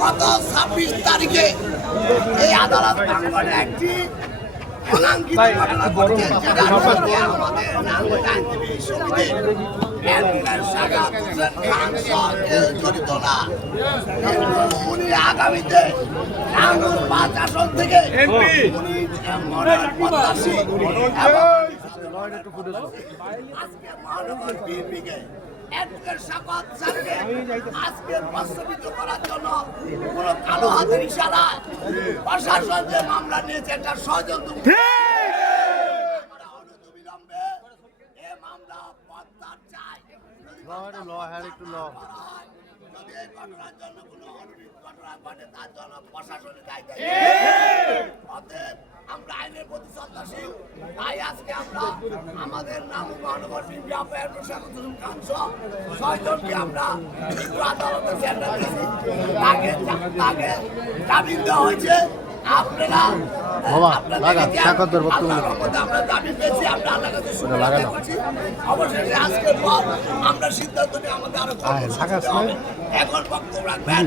গত 26 তারিখে এই আদালত প্রাঙ্গণে একটি অনাকাঙ্ক্ষিত ঘটনা ঘটেছে, যেটা সঙ্গে আমাদের নাগরিক আইনজীবী সমিতির অ্যাডভোকেট সাখাওয়াত হোসেন খান সহ কেউ জড়িত না। কিন্তু উনি আগামীতে নাঙ্গল 5 আসন থেকে উনি মনোনয়ন প্রত্যাশী আজকে মহানগর বিএনপিকে অ্যাডভোকেট সাখাওয়াত স্যারকে আজকে প্রস্তাবিত করার জন্য কোনো কালো হাতের ইশারা প্রশাসন যে মামলা নিয়েছে একটা ষড়যন্ত্র। আমরা অনতিবিলম্বে এ মামলা প্রত্যাহার চাই। যদি এই ঘটনার জন্য কোনো অনুচিত ঘটনা ঘটে তার জন্য প্রশাসনের দায়িত্ব। অতএব আমরা আইনের প্রতি শ্রদ্ধাশীল, তাই আজকে আমরা আমাদের নাম মহানগর বিএনপি অ্যাডভোকেট সাখাওয়াত হোসেন খান সহ 6 জনকে আমরা আদালতে সেন্টার দিয়েছি। তাকে জামিন দেওয়া হয়েছে। আপনারা আমরা জামিন পেয়েছি, আমরা আল্লাহর কাছে শুকরিয়া আদায় করছি। অবশেষে আজকের পর আমরা সিদ্ধান্ত নিয়ে আমাদের আরো এখন বক্তব্য রাখবেন।